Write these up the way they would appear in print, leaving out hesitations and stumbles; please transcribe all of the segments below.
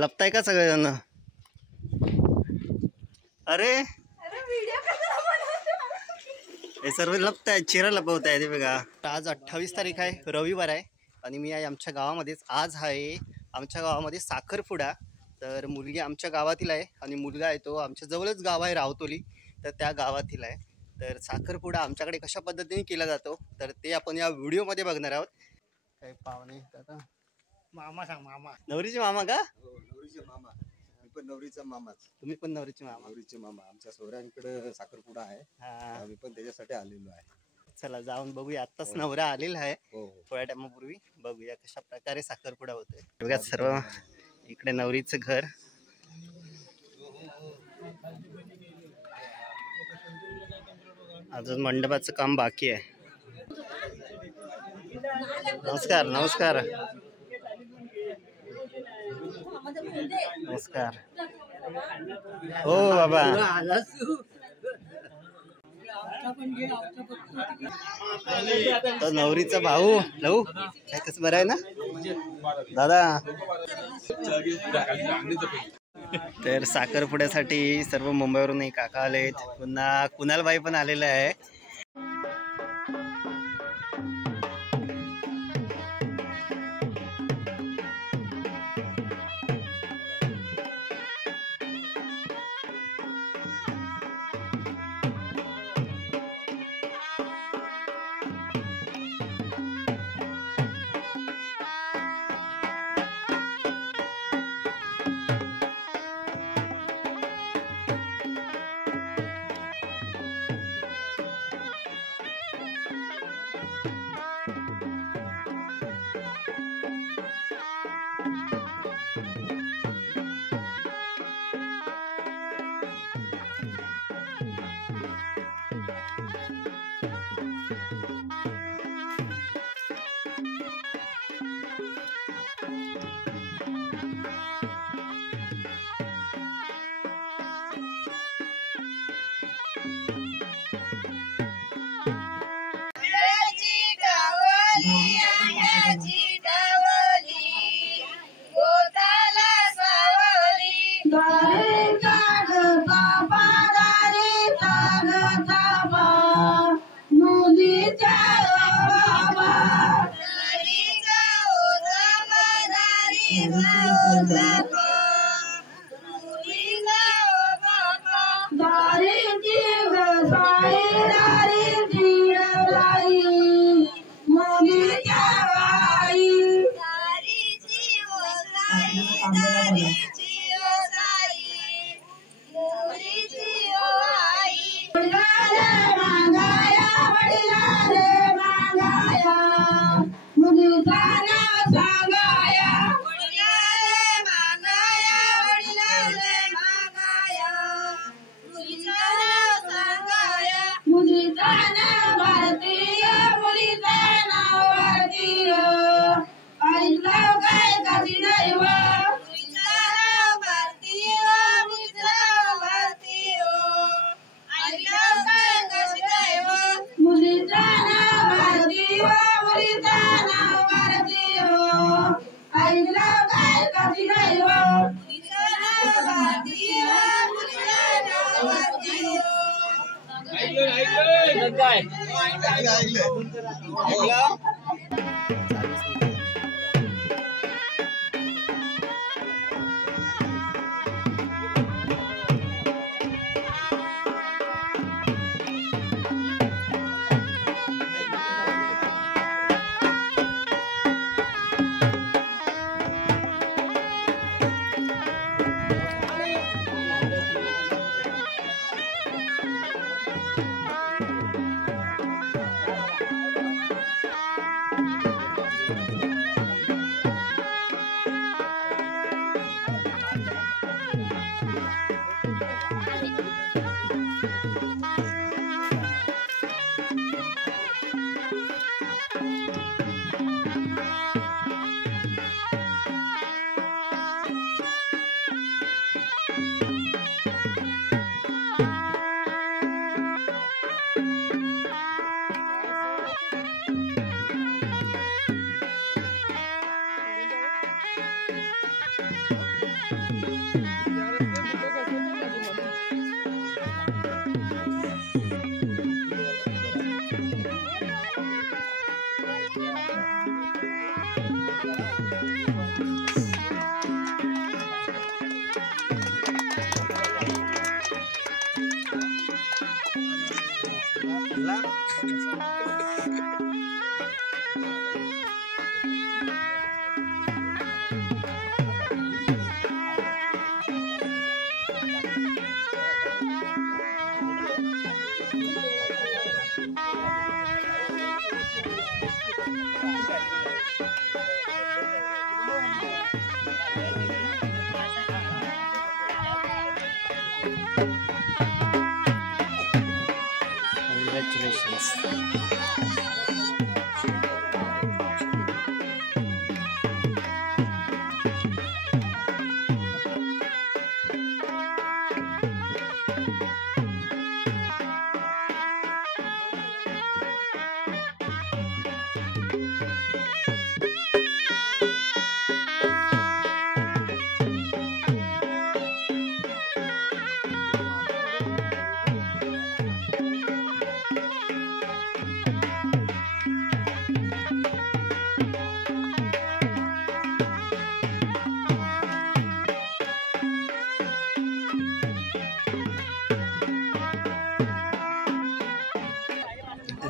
लपताय का सगळेजण? अरे हे सर्व लपताय, चिरा लपवताय ते बघा. आज 28 तारीख आहे, रविवार आहे आणि मी आहे आमच्या गावामध्येच. आज आहे आमच्या गावामध्ये साखरपुडा. तर मुलगी आमच्या गावातील आहे आणि मुलगा आहे तो आमच्या जवळच गाव आहे रावतोली, तर त्या गावातील आहे. तर साखरपुडा आमच्याकडे कशा पद्धतीने केला जातो तर ते आपण या व्हिडिओमध्ये बघणार आहोत. काही पाहुणे आता मामा सांग, मामा नवरीचे मामा का? हो, नवरीचे मामा. मी पण नवरीचा मामाच. तुम्ही पण नवरीचे मामा? नवरीचे मामा. आमच्या सोहऱ्यांकडे साखरपुडा आहे, हा, आम्ही पण त्याच्यासाठी आलेलो आहे. चला जाऊन बघूया. आत्ताच नवरा आलेला आहे, हो थोड्या टायमापूर्वी. बघूया कशा प्रकारे साखरपुडा होतोय. बघा सर्व इकडे नवरीचं घर. अजून मंडपाचं काम बाकी आहे. नमस्कार नमस्कार नमस्कार. हो बाबा. तो नवरीचा भाऊ लहू काय कसं बरं आहे ना दादा? तर साखरपुड्यासाठी सर्व मुंबईवरून एक काका आलेत, पुन्हा कुणालबाई पण आलेला आहे.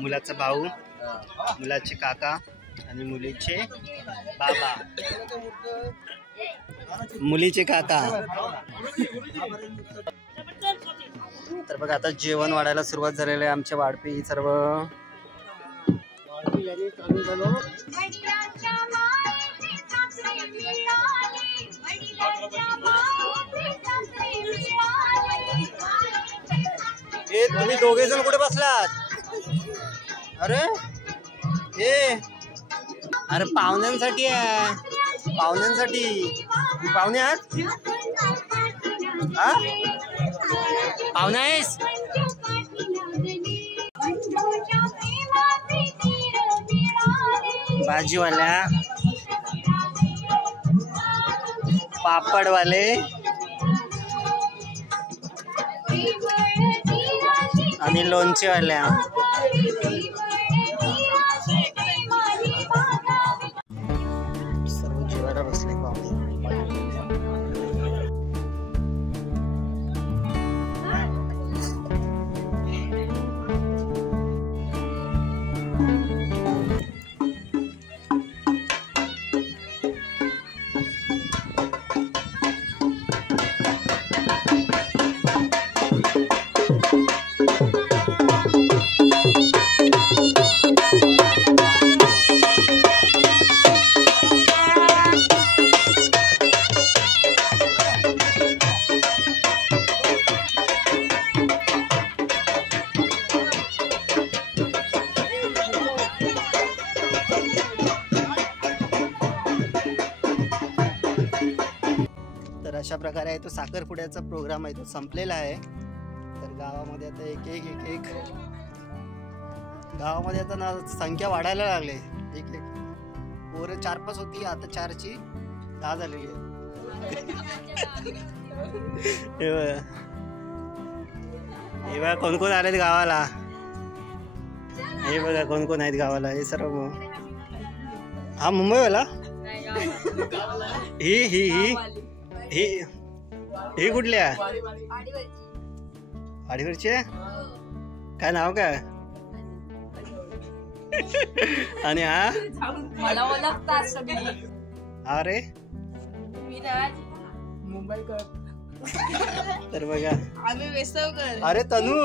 मुलाचा भाऊ, मुलाचे काका आणि मुलीचे बाबा, मुलीचे काका. तर बघा आता जेवण वाढायला सुरुवात झालेली आहे. आमच्या वाढपी सर्व तुम्ही दोघे जण कुठे बसलात? अरे अरे पाहुण्यांसाठी आहे, पाहुण्यांसाठी. पाहुणे आहात? पाहुणे आहेस? भाजीवाल्या, पापडवाले आणि लोणचेवाल्या. सर्व जेवायला बसले पाहुणे. अशा प्रकारे आहे तो साखरपुड्याचा प्रोग्राम आहे तो संपलेला आहे. तर गावामध्ये आता एक गावामध्ये आता ना संख्या वाढायला लागले. एक पोरं 4-5 होती, आता 4ची 10 झालेली आहे. हे बघा कोण कोण आलेत गावाला. हे बघा कोण कोण आहेत गावाला. हे सर्व हा मुंबईवाला. ही ही ही ही ही कुठल्या वाडीवरची काय नाव काय? आणि हा अरे मुंबईकर. तर बघा आम्ही वेसवकर. अरे तनू.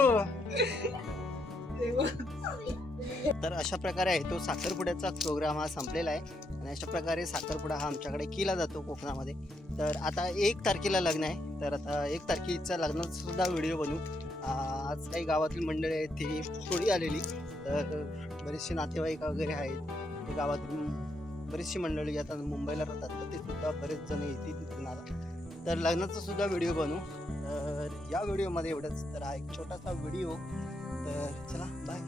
तर अशा प्रकारे आहे तो साखरपुड्याचा प्रोग्राम हा संपलेला आहे. आणि अशा प्रकारे साखरपुडा हा आमच्याकडे केला जातो कोकणामध्ये. तर आता 1 तारखेला लग्न आहे. तर आता 1 तारखेचा लग्नाचा सुद्धा व्हिडिओ बनवू. आज काही गावातील मंडळी आहेत ती थोडी आलेली. तर बरेचसे नातेवाईक वगैरे आहेत. ते गावातून बरीचशी मंडळी आता मुंबईला राहतात. तर ते सुद्धा बरेच जण येतील लग्नाला. तर लग्नाचा सुद्धा व्हिडिओ बनवू. तर या व्हिडिओमध्ये एवढंच. तर हा एक छोटासा व्हिडिओ. तर चला बाय.